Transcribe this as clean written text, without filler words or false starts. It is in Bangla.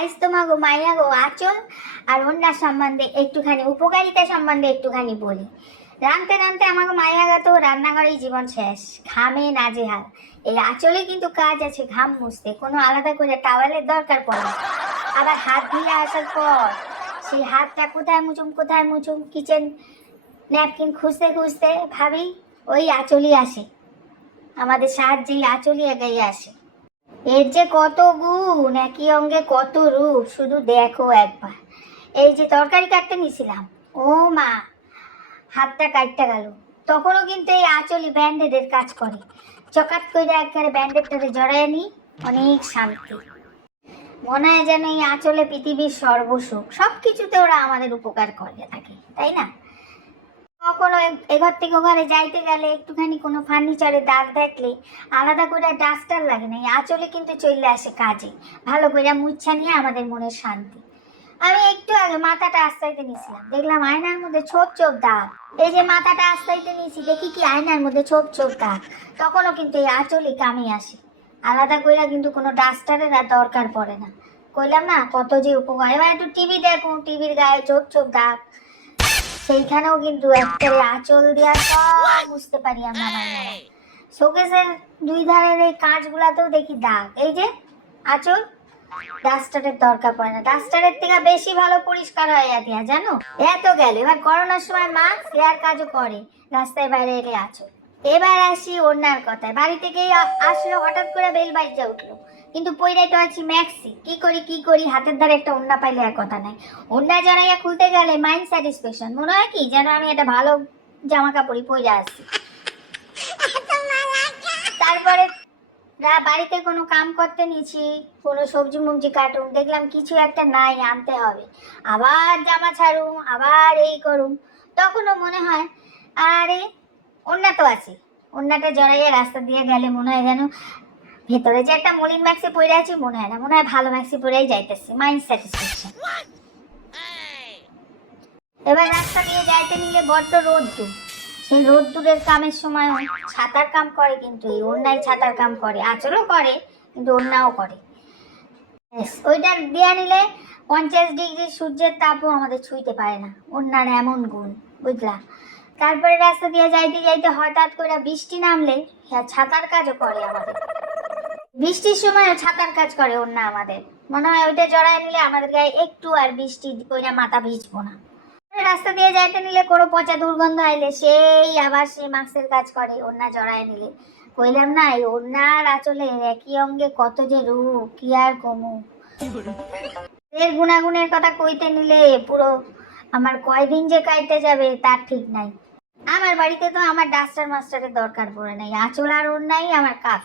আজ তোমাকে মাইয়া গো আঁচল আর ওনার সম্বন্ধে একটুখানি উপকারিতা সম্বন্ধে একটুখানি বলি। রাঁধতে রাঁধতে আমাকে মাইয়া গা তো রান্নাঘরেই জীবন শেষ, ঘামে নাজেহাল। এই আঁচলে কিন্তু কাজ আছে ঘাম মুছতে, কোনো আলাদা করে টাওয়ালের দরকার পড়ে না। আবার হাত ধুয়ে আসার পর সেই হাতটা কোথায় মুছুম কিচেন ন্যাপকিন খুঁজতে খুঁজতে ভাবি ওই আঁচলই আসে, আমাদের সাহায্যেই আঁচলই এগিয়ে আসে। এর যে কত গুণ, একই অঙ্গে কত রূপ, শুধু দেখো একবার। এই যে তরকারি কাটতে নিছিলাম, ও মা, হাতটা কাটতে গেল, তখনও কিন্তু এই আঁচলই ব্যান্ডেডের কাজ করে। চকাত করে একবারে ব্যান্ডেডটাতে জড়ায় নি, অনেক শান্তি। মনে হয় যেন এই আঁচলে পৃথিবীর সর্বসুখ, সব কিছুতে ওরা আমাদের উপকার করে থাকে, তাই না? কখনো এঘর থেকে ওঘরে যাইতে গেলে একটুখানি কোনো ফার্নিচারে দাগ দেখলে আলাদা করে ডাস্টার লাগে না, এই আঁচলে কিন্তু চলে আসে কাজে, ভালো করে মুচ্ছা নিয়ে আমাদের মনের শান্তি। আমি একটু আগে মাথাটা আস্তাইতে নিয়েছিলাম, দেখলাম আয়নার মধ্যে ছোপ ছোপ দাগ। এই যে মাথাটা আস্তাইতে নিয়েছি, দেখি কি আয়নার মধ্যে ছোপ ছোপ দাগ, তখনও কিন্তু এই আঁচলই কামে আসে। আলাদা করে কিন্তু কোনো ডাস্টারের আর দরকার পড়ে না। কইলাম না কত যে উপকার। এবার একটু টিভি দেখুন, টিভির গায়ে ছোপ ছোপ দাগ, সেইখানেও কিন্তু একটা আঁচল দিয়া সব বুঝতে পারি আমরা মাইনারা। শোকেসের দুই ধারের এই কাঁচগুলাতেও দেখি দাগ, এই যে আঁচল। ডাস্টারের দরকার পড়ে না, ডাস্টারের থেকে বেশি ভালো পরিষ্কার হয় দিয়া, জানো? এত গেল, এবার করোনার সময় মাস্ক দেওয়ার কাজও করে, রাস্তায় বাইরে এলে আঁচল। এবার আসি ওড়নার কথায়। বাড়ি থেকে আসলো, হঠাৎ করে বেল বাইজা উঠলো, কিন্তু পইরাই তো আছি ম্যাক্সি। কি করি, হাতের ধারে একটা ওড়না পাইলে আর কথা নাই। ওড়না জড়াইয়া খুলতে গেলে মাইন্ড স্যাটিসফ্যাকশন, মনে হয় কি যেন আমি একটা ভালো জামা কাপড়ই পরে আসছি। তারপরে বাড়িতে কোনো কাম করতে নিয়েছি, কোনো সবজি মবজি কাটুম, দেখলাম কিছু একটা নাই, আনতে হবে। আবার জামা ছাড়ুম, আবার এই করুম, তখনও মনে হয় আরে ওড়না তো আছে। ওড়নাটা জড়াইয়া রাস্তা দিয়ে গেলে মনে হয় যেন ভেতরে যে একটা মলিন ম্যাক্সি পরে আছি মনে হয় না, মনে হয় ভালো ম্যাক্সি পরেই যাইতেছি, মাইন্ড স্যাটিসফ্যাকশন। এবার রাস্তা দিয়ে যাইতে নিলে বড্ড রোদ্দুর, সেই রোদ্দুরের কামের সময় ছাতার কাম করে, কিন্তু এই ওড়নায় ছাতার কাম করে, আঁচলও করে কিন্তু ওড়নাও করে। ওইটা দিয়ে নিলে 50 ডিগ্রি সূর্যের তাপও আমাদের ছুঁইতে পারে না, ওড়নার এমন গুণ, বুঝলা? তারপরে রাস্তা দিয়ে যাইতে যাইতে হঠাৎ করে বৃষ্টি নামলে ছাতার কাজও করে আমাদের। বৃষ্টির সময় ছাতার কাজ করে ওড়না আমাদের, মনে হয় ওইটা জড়ায় নিলে আমাদের গায়ে একটু আর বৃষ্টি কইরা মাথা ভিজবো না। রাস্তা দিয়ে যাইতে নিলে কোনো পচা দুর্গন্ধ আইলে সেই আবার সেই মাস্কের কাজ করে ওড়না জড়ায় নিলে। কইলাম না এই ওড়নার আঁচলে একই অঙ্গে কত যে রূপ, কি আর কমু। এর গুণাগুণের কথা কইতে নিলে পুরো আমার কয়দিন যে কাইতে যাবে তার ঠিক নাই। আমার বাড়িতে তো আমার ডাস্টার মাস্টারের দরকার পড়ে নাই, আঁচল আর ওড়নাই আমার কাজ।